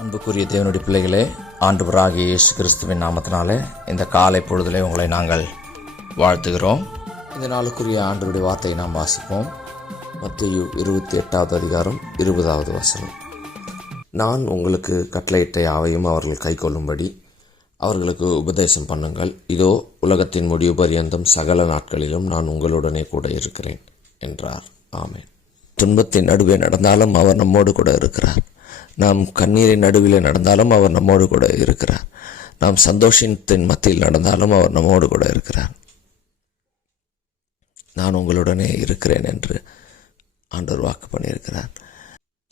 அன்புக்குரிய தேவனுடைய பிள்ளைகளே, ஆண்டவராகிய இயேசு கிறிஸ்துவின் நாமத்தினாலே இந்த காலை பொழுதிலே உங்களை நாங்கள் வாழ்த்துகிறோம். இந்த நாளுக்குரிய ஆண்டவருடைய வார்த்தையை நாம் வாசிப்போம். மத்தேயு 28வது அதிகாரம் 20வது வசனம். நான் உங்களுக்கு கட்டளையிட்ட யாவையும் அவர்கள் கைக்கொள்ளும்படி அவர்களுக்கு உபதேசம் பண்ணுங்கள். இதோ உலகத்தின் முடிவு பரியந்தம் சகல நாட்களிலும் நான் உங்களுடனே கூட இருக்கிறேன் என்றார். ஆமென். துன்பத்தின் நடுவே நடந்தாலும் அவர் நம்மோடு கூட இருக்கிறார். நாம் கண்ணீரின் நடுவிலே நடந்தாலும் அவர் நம்மோடு கூட இருக்கிறார். நாம் சந்தோஷத்தின் மத்தியில் நடந்தாலும் அவர் நம்மோடு கூட இருக்கிறார். நான் உங்களுடனே இருக்கிறேன் என்று ஆண்டவர் வாக்கு பண்ணியிருக்கிறார்.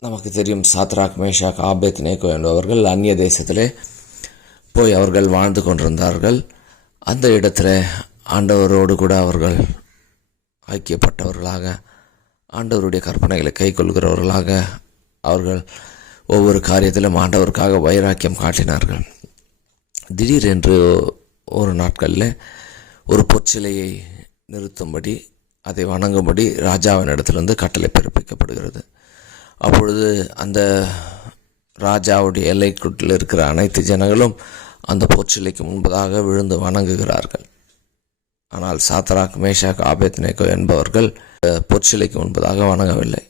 நமக்கு தெரியும், சாத்ராக், மேஷாக், ஆபேத்நேகோ என்பவர்கள் அந்நிய தேசத்திலே போய் அவர்கள் வாழ்ந்து கொண்டிருந்தார்கள். அந்த இடத்துல ஆண்டவரோடு கூட அவர்கள் ஐக்கியப்பட்டவர்களாக, ஆண்டவருடைய கற்பனைகளை கை கொள்கிறவர்களாக அவர்கள் ஒவ்வொரு காரியத்திலும் ஆண்டவருக்காக வைராக்கியம் காட்டினார்கள். திடீரென்று ஒரு நாட்களில் ஒரு பொற்சிலையை நிறுத்தும்படி, அதை வணங்கும்படி ராஜாவின் இடத்திலிருந்து கட்டளை பிறப்பிக்கப்படுகிறது. அப்பொழுது அந்த ராஜாவுடைய எல்லைக்குட்டில் இருக்கிற அனைத்து ஜனங்களும் அந்த பொற்சிலைக்கு முன்பதாக விழுந்து வணங்குகிறார்கள். ஆனால் சாத்ராக், மேஷாக், ஆபேத்நேகோ என்பவர்கள் பொற்சிலைக்கு முன்பதாக வணங்கவில்லை.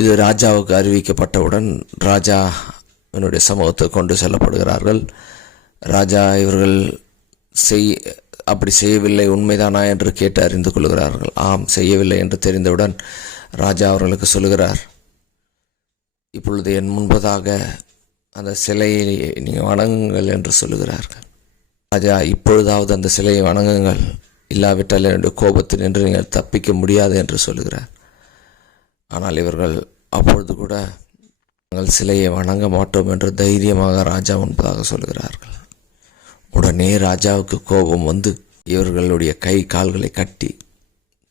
இது ராஜாவுக்கு அறிவிக்கப்பட்டவுடன் ராஜாவினுடைய சமூகத்தை கொண்டு செல்லப்படுகிறார்கள். ராஜா இவர்கள் அப்படி செய்யவில்லை, உண்மைதானா என்று கேட்டு அறிந்து கொள்கிறார்கள். ஆம், செய்யவில்லை என்று தெரிந்தவுடன் ராஜா அவர்களுக்கு சொல்லுகிறார், இப்பொழுது என் முன்பதாக அந்த சிலையை நீங்கள் வணங்குங்கள் என்று சொல்லுகிறார்கள். ராஜா, இப்பொழுதாவது அந்த சிலையை வணங்குங்கள், இல்லாவிட்டால் என்னுடைய கோபத்தில் நின்று நீங்கள் தப்பிக்க முடியாது என்று சொல்லுகிறார். ஆனால் இவர்கள் அப்பொழுது கூட நாங்கள் சிலையை வணங்க மாட்டோம் என்று தைரியமாக ராஜா முன்பதாக சொல்கிறார்கள். உடனே ராஜாவுக்கு கோபம் வந்து இவர்களுடைய கை கால்களை கட்டி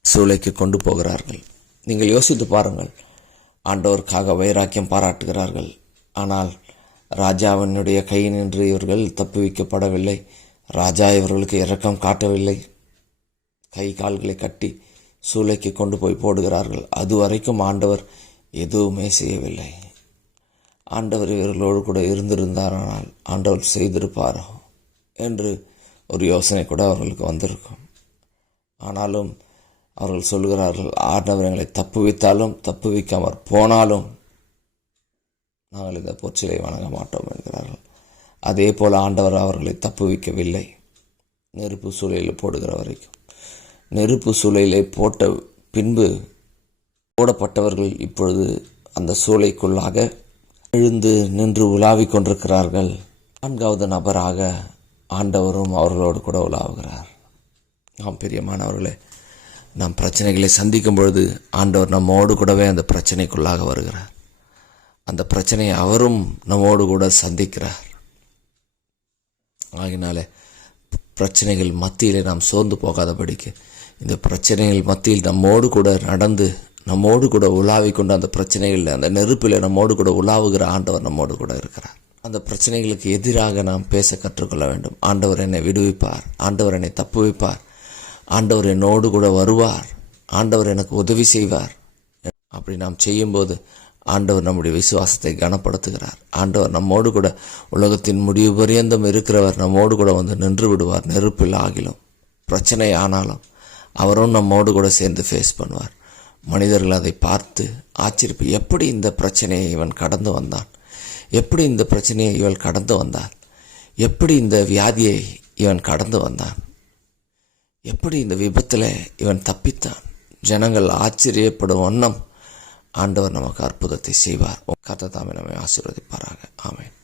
சூளைக்கு கொண்டு போகிறார்கள். நீங்கள் யோசித்து பாருங்கள், ஆண்டவருக்காக வைராக்கியம் பாராட்டுகிறார்கள். ஆனால் ராஜாவினுடைய கை நின்று இவர்கள் தப்புவிக்கப்படவில்லை. ராஜா இவர்களுக்கு இரக்கம் காட்டவில்லை. கை கால்களை கட்டி சூளைக்கு கொண்டு போய் போடுகிறார்கள். அதுவரைக்கும் ஆண்டவர் எதுவுமே செய்யவில்லை. ஆண்டவர் இவர்களோடு கூட இருந்திருந்தாரானால் ஆண்டவர் செய்திருப்பாரோ என்று ஒரு யோசனை கூட அவர்களுக்கு வந்திருக்கும். ஆனாலும் அவர்கள் சொல்கிறார்கள், ஆண்டவர் எங்களை தப்புவித்தாலும் தப்புவிக்காமற் போனாலும் நாங்கள் இந்த பொற்சிலை வணங்க மாட்டோம் என்கிறார்கள். அதே போல் ஆண்டவர் அவர்களை தப்புவிக்கவில்லை. நெருப்பு சூளையில் போடுகிற வரைக்கும். நெருப்பு சூளையிலே போட்ட பின்பு போடப்பட்டவர்கள் இப்பொழுது அந்த சூளைக்குள்ளாக எழுந்து நின்று உலாவிக் கொண்டிருக்கிறார்கள். 4வது நபராக ஆண்டவரும் அவர்களோடு கூட உலாவுகிறார். நாம் பிரியமானவர்களே, நாம் பிரச்சனைகளை சந்திக்கும் பொழுது ஆண்டவர் நம்மோடு கூடவே அந்த பிரச்சனைக்குள்ளாக வருகிறார். அந்த பிரச்சனையை அவரும் நம்மோடு கூட சந்திக்கிறார். ஆகினாலே பிரச்சனைகள் மத்தியிலே நாம் சோர்ந்து போகாதபடிக்கு, இந்த பிரச்சனைகள் மத்தியில் நம்மோடு கூட நடந்து நம்மோடு கூட உலாவி கொண்டு அந்த பிரச்சனைகளில், அந்த நெருப்பில் நம்மோடு கூட உலாவுகிற ஆண்டவர் நம்மோடு கூட இருக்கிறார். அந்த பிரச்சனைகளுக்கு எதிராக நாம் பேச கற்றுக்கொள்ள வேண்டும். ஆண்டவர் என்னை விடுவிப்பார், ஆண்டவர் என்னை தப்புவிப்பார், ஆண்டவர் என்னோடு கூட வருவார், ஆண்டவர் எனக்கு உதவி செய்வார். அப்படி நாம் செய்யும்போது ஆண்டவர் நம்முடைய விசுவாசத்தை கனப்படுத்துகிறார். ஆண்டவர் நம்மோடு கூட உலகத்தின் முடிவு பரியந்தம் இருக்கிறவர் நம்மோடு கூட வந்து நின்று விடுவார். நெருப்பில் ஆகிலும் பிரச்சனை ஆனாலும் அவரும் நம்மோடு கூட சேர்ந்து ஃபேஸ் பண்ணுவார். மனிதர்கள் அதை பார்த்து ஆச்சரிப்பு, எப்படி இந்த பிரச்சனையை இவன் கடந்து வந்தான், எப்படி இந்த பிரச்சனையை இவள் கடந்து வந்தாள், எப்படி இந்த வியாதியை இவன் கடந்து வந்தான், எப்படி இந்த விபத்தில் இவன் தப்பித்தான். ஜனங்கள் ஆச்சரியப்படும் வண்ணம் ஆண்டவர் நமக்கு அற்புதத்தை செய்வார். கர்த்தர் தாமே நம்மை ஆசீர்வதிப்பாராக. ஆமென்.